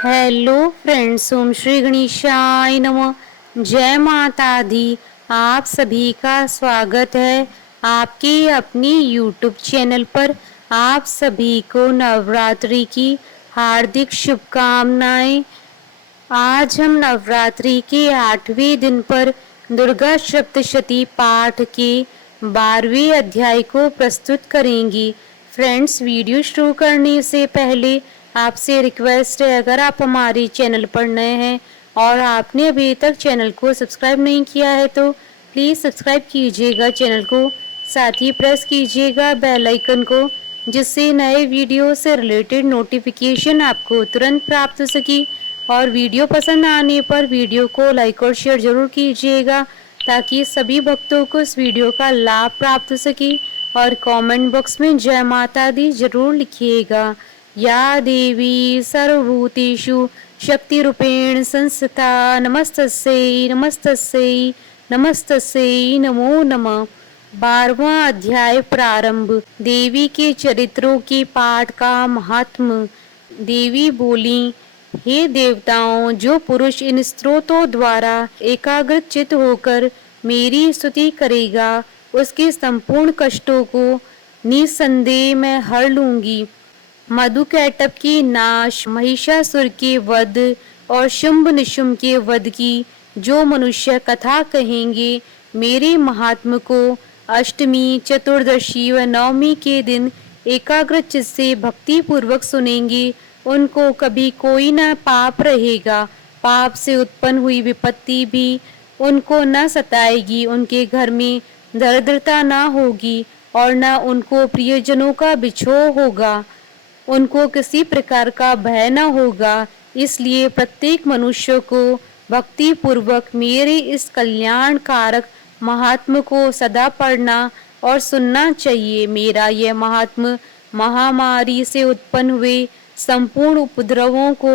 Hello friends, ओम श्री गणेशाय नमः। जय माता दी। आप सभी का स्वागत है आपके अपने यूट्यूब चैनल पर। आप सभी को नवरात्रि की हार्दिक शुभकामनाएं। आज हम नवरात्रि के 8वें दिन पर दुर्गा सप्तशती पाठ के 12वें अध्याय को प्रस्तुत करेंगी। फ्रेंड्स, वीडियो शुरू करने से पहले आपसे रिक्वेस्ट है, अगर आप हमारे चैनल पर नए हैं और आपने अभी तक चैनल को सब्सक्राइब नहीं किया है तो प्लीज़ सब्सक्राइब कीजिएगा चैनल को। साथ ही प्रेस कीजिएगा बेल आइकन को, जिससे नए वीडियो से रिलेटेड नोटिफिकेशन आपको तुरंत प्राप्त हो सके। और वीडियो पसंद आने पर वीडियो को लाइक और शेयर जरूर कीजिएगा, ताकि सभी भक्तों को इस वीडियो का लाभ प्राप्त हो सके। और कमेंट बॉक्स में जय माता दी जरूर लिखिएगा। या देवी सर्वभूतेषु शक्ति रूपेण संस्थिता नमस्तस्यै नमस्तस्यै नमस्तस्यै नमो नमः। 12वां अध्याय प्रारंभ। देवी के चरित्रों के पाठ का महात्म। देवी बोली, हे देवताओं, जो पुरुष इन स्तोत्रों द्वारा एकाग्र चित्त होकर मेरी स्तुति करेगा, उसके संपूर्ण कष्टों को निसंदेह मैं हर लूंगी। मधुकैटभ की नाश, महिषासुर के वध और शुंभ निशुंभ के वध की जो मनुष्य कथा कहेंगे, मेरे महात्म को अष्टमी, चतुर्दशी व नवमी के दिन एकाग्र चित्त से भक्ति पूर्वक सुनेंगे, उनको कभी कोई न पाप रहेगा। पाप से उत्पन्न हुई विपत्ति भी उनको न सताएगी। उनके घर में दरिद्रता न होगी और न उनको प्रियजनों का बिछोह होगा। उनको किसी प्रकार का भय न होगा। इसलिए प्रत्येक मनुष्य को भक्ति पूर्वक मेरे इस कल्याण कारक महात्म को सदा पढ़ना और सुनना चाहिए। मेरा यह महात्म महामारी से उत्पन्न हुए संपूर्ण उपद्रवों को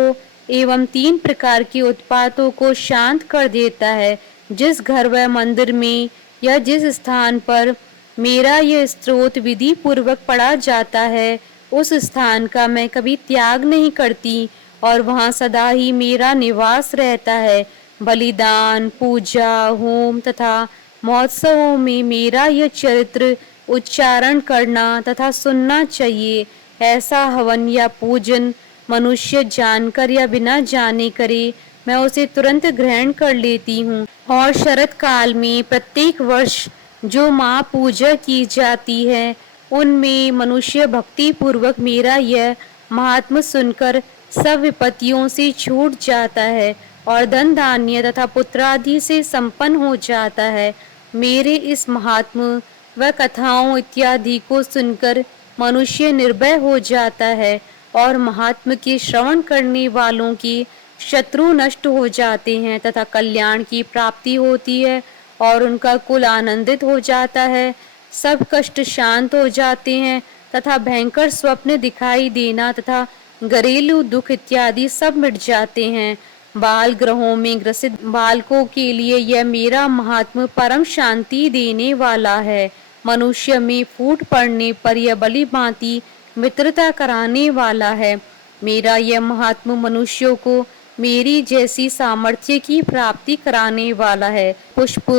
एवं 3 प्रकार के उत्पातों को शांत कर देता है। जिस घर व मंदिर में या जिस स्थान पर मेरा यह स्तोत्र विधि पूर्वक पढ़ा जाता है, उस स्थान का मैं कभी त्याग नहीं करती और वहाँ सदा ही मेरा निवास रहता है। बलिदान, पूजा, होम तथा महोत्सवों में मेरा यह चरित्र उच्चारण करना तथा सुनना चाहिए। ऐसा हवन या पूजन मनुष्य जानकर या बिना जाने करे, मैं उसे तुरंत ग्रहण कर लेती हूँ। और शरद काल में प्रत्येक वर्ष जो माँ पूजा की जाती है, उनमें मनुष्य भक्ति पूर्वक मेरा यह महात्म सुनकर सब विपत्तियों से छूट जाता है और धन धान्य तथा पुत्रादि से संपन्न हो जाता है। मेरे इस महात्म व कथाओं इत्यादि को सुनकर मनुष्य निर्भय हो जाता है और महात्म के श्रवण करने वालों की शत्रु नष्ट हो जाते हैं तथा कल्याण की प्राप्ति होती है और उनका कुल आनंदित हो जाता है। सब कष्ट शांत हो जाते हैं तथा भयंकर स्वप्न दिखाई देना तथा घरेलू दुख इत्यादि सब मिट जाते हैं। बाल ग्रहों में ग्रसित बालकों के लिए यह मेरा महात्म परम शांति देने वाला है। मनुष्य में फूट पड़ने पर यह बलि भांति मित्रता कराने वाला है। मेरा यह महात्म मनुष्यों को मेरी जैसी सामर्थ्य की प्राप्ति कराने वाला है। पुष्प,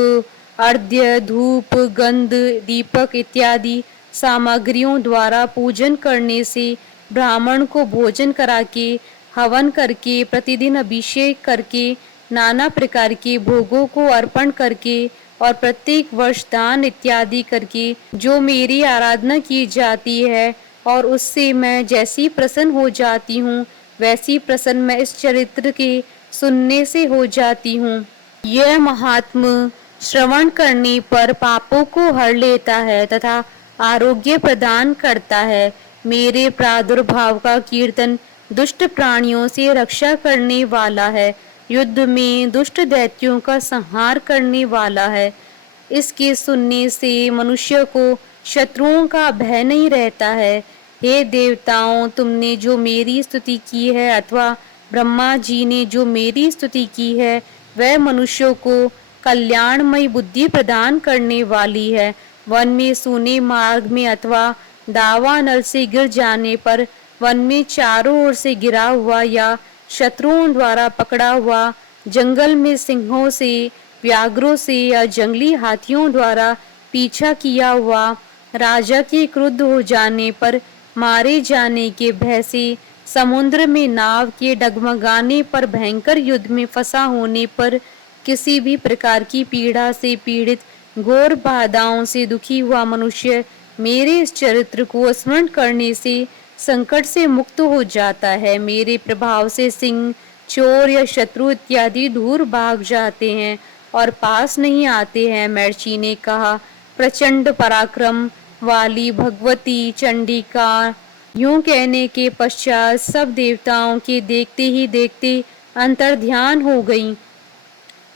अर्घ्य, धूप, गंध, दीपक इत्यादि सामग्रियों द्वारा पूजन करने से, ब्राह्मण को भोजन करा के, हवन करके, प्रतिदिन अभिषेक करके, नाना प्रकार के भोगों को अर्पण करके और प्रत्येक वर्ष दान इत्यादि करके जो मेरी आराधना की जाती है और उससे मैं जैसी प्रसन्न हो जाती हूँ, वैसी प्रसन्न मैं इस चरित्र के सुनने से हो जाती हूँ। यह महात्म श्रवण करने पर पापों को हर लेता है तथा आरोग्य प्रदान करता है। मेरे प्रादुर्भाव का कीर्तन दुष्ट प्राणियों से रक्षा करने वाला है। युद्ध में दुष्ट दैत्यों का संहार करने वाला है। इसके सुनने से मनुष्य को शत्रुओं का भय नहीं रहता है। हे देवताओं, तुमने जो मेरी स्तुति की है अथवा ब्रह्मा जी ने जो मेरी स्तुति की है, वह मनुष्यों को कल्याणमयी बुद्धि प्रदान करने वाली है। वन में सूने मार्ग में अथवा दावा नल से गिर जाने पर वन में चारों ओर से गिरा हुआ या शत्रुओं द्वारा पकड़ा हुआ, जंगल में सिंहों से, व्याघ्रों से या जंगली हाथियों द्वारा पीछा किया हुआ, राजा के क्रुद्ध हो जाने पर मारे जाने के भय से, समुद्र में नाव के डगमगाने पर, भयंकर युद्ध में फंसा होने पर, किसी भी प्रकार की पीड़ा से पीड़ित, घोर बाधाओं से दुखी हुआ मनुष्य मेरे इस चरित्र को स्मरण करने से संकट से मुक्त हो जाता है। मेरे प्रभाव से सिंह, चोर या शत्रु इत्यादि दूर भाग जाते हैं और पास नहीं आते हैं। महर्षि ने कहा, प्रचंड पराक्रम वाली भगवती चंडिका यूं कहने के पश्चात सब देवताओं के देखते ही देखते अंतर्ध्यान हो गईं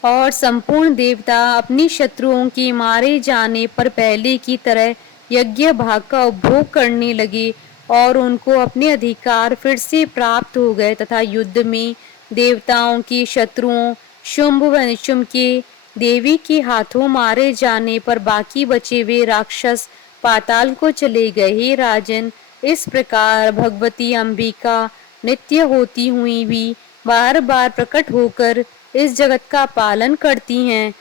और संपूर्ण देवता अपनी शत्रुओं के मारे जाने पर पहले की तरह यज्ञ भाग का उपभोग करने लगे और उनको अपने अधिकार फिर से प्राप्त हो गए तथा युद्ध में देवताओं के शत्रुओं शुंभ व निशुंभ के देवी के हाथों मारे जाने पर बाकी बचे हुए राक्षस पाताल को चले गए। हे राजन, इस प्रकार भगवती अंबिका नित्य होती हुई भी बार बार प्रकट होकर इस जगत का पालन करती हैं,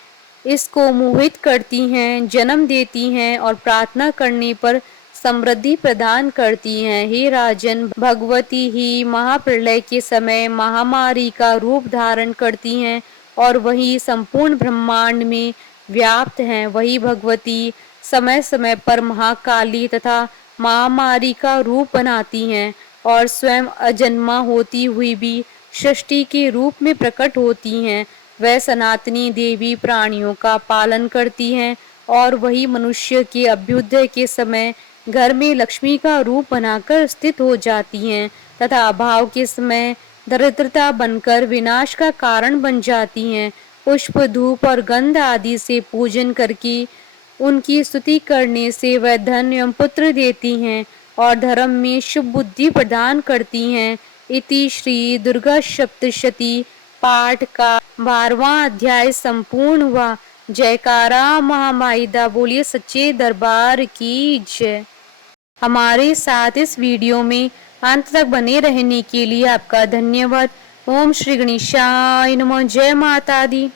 इसको मोहित करती हैं, जन्म देती हैं और प्रार्थना करने पर समृद्धि प्रदान करती हैं। हे राजन, भगवती ही महाप्रलय के समय महामारी का रूप धारण करती हैं और वही संपूर्ण ब्रह्मांड में व्याप्त हैं। वही भगवती समय समय पर महाकाली तथा महामारी का रूप बनाती हैं और स्वयं अजन्मा होती हुई भी सृष्टि के रूप में प्रकट होती हैं। वह सनातनी देवी प्राणियों का पालन करती हैं और वही मनुष्य के अभ्युदय के समय घर में लक्ष्मी का रूप बनाकर स्थित हो जाती हैं तथा अभाव के समय दरिद्रता बनकर विनाश का कारण बन जाती हैं। पुष्प, धूप और गंध आदि से पूजन करके उनकी स्तुति करने से वह धन एवं पुत्र देती हैं और धर्म में शुभ बुद्धि प्रदान करती हैं। इति श्री दुर्गा सप्तशती पाठ का 12वां अध्याय संपूर्ण हुआ। जयकारा महामाई दा, बोलिए सच्चे दरबार की जय। हमारे साथ इस वीडियो में अंत तक बने रहने के लिए आपका धन्यवाद। ओम श्री गणेशाय नमः। जय माता दी।